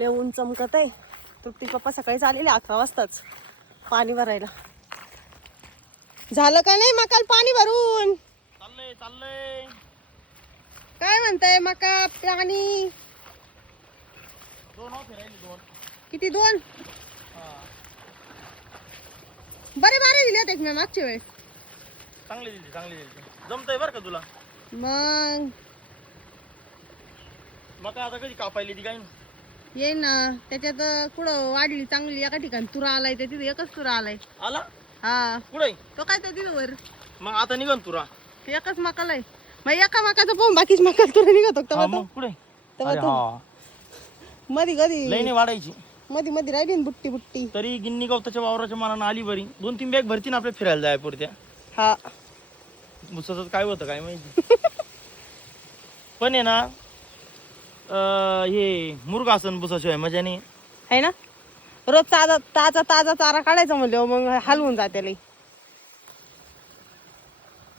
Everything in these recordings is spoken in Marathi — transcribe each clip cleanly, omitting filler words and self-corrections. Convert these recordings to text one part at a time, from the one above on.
लय ऊन चमकत आहे. तृप्ती पप्पा सकाळीच आलेले 11 वाजताच पाणी भरायला. झालं का नाही मकाल पाणी भरून? चाललंय चाललंय. काय म्हणताय मका पाणी? 2 फिरायले 2. किती 2? बरे दिले होते मी मागच्या वेळेस. चांगली दिली. जमतंय बरं का तुला. मग मका आता कधी कापायली ती काय ये ना त्याच्यात कुठं वाढली चांगली. एका ठिकाणी तुरा आलाय त्या तिथे एकच तुरा आलाय. आला हा कुठे तो काय त्या तिथं वर मग आता निघन तुरा. ते एकच मकाला आहे. मग एका मकाचं पाहून बाकीच मका तुरा निघतो तेव्हा मग कुठे मधी कधी लई नाही वाढायची. मध्ये राहिली ना बुट्टी. तरी गिन्नी गवताच्या वावराच्या मानानं आली बरी. 2-3 बॅग भरती ना आपल्या फिरायला जाय पुरत्या. हा बुसाचं काय होतं काय माहिती. पण आहे ना हे मुर्गासन बुसाशिवाय मजा नाही आहे ना. रोज ताजा चारा काढायचा म्हणलं मग हलवून जाते लई.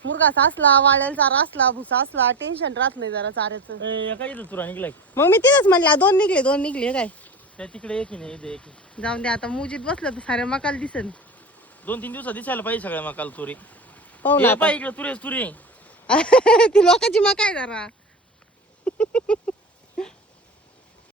मुरगासा असला वाळलेला चारा असला भुसा असला टेन्शन राहत नाही जरा चाऱ्याचं. काय तुरा निघलाय. मग मी तिथेच म्हणले 2 निघले काय त्या तिकडे एक नाही इथे एक. जाऊन दे आता मुजीत बसलं तर साऱ्या मकाल दिसन. 2-3 दिवसात दिसायला पाहिजे सगळ्या मकाल तुरी. हो ना पाहिजे इकडे तुरे ती लोकांची मका आहे जरा.